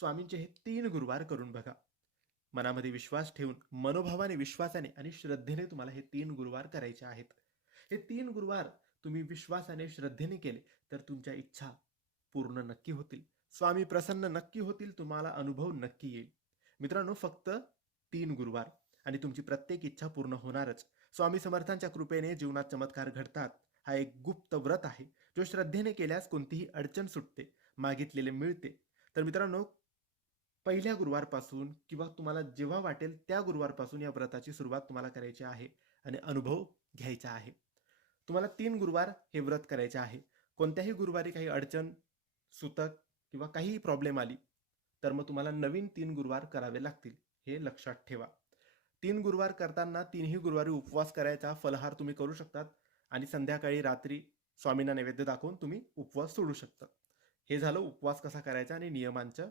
स्वामींचे हे 3 गुरुवार करून बघा. मनामध्ये विश्वास ठेवून, मनोभावाने, विश्वासाने आणि श्रद्धेने तुम्हाला हे 3 गुरुवार करायचे आहेत. हे 3 गुरुवार तुम्ही विश्वासाने, श्रद्धेने केले तर तुमच्या इच्छा पूर्ण नक्की होतील. स्वामी प्रसन्न नक्की होतील. तुम्हाला अनुभव नक्की येईल. मित्रांनो, फक्त 3 गुरुवार आणि तुमची प्रत्येक इच्छा पूर्ण होणारच. स्वामी समर्थांच्या कृपेने जीवनात चमत्कार घडतात. हा एक गुप्त व्रत आहे, जो श्रद्धेने केल्यास कोणतीही अडचण सुटते, मागितलेले मिळते. तर मित्रांनो, पहिल्या गुरुवारपासून किंवा तुम्हाला जेव्हा वाटेल त्या गुरुवारपासून या व्रताची सुरुवात तुम्हाला करायची आहे आणि अनुभव घ्यायचा आहे. तुम्हाला 3 गुरुवार हे व्रत करायचे आहे. कोणत्याही गुरुवारी काही अडचण, सुतक किंवा काहीही प्रॉब्लेम आली, तर मग तुम्हाला नवीन 3 गुरुवार करावे लागतील. हे लक्षात ठेवा. 3 गुरुवार करताना 3ही गुरुवारी उपवास करायचा, फलाहार तुम्ही करू शकतात आणि संध्याकाळी, रात्री स्वामींना नैवेद्य दाखवून तुम्ही उपवास सोडू शकता. हे झालं उपवास कसा करायचा आणि नियमांचं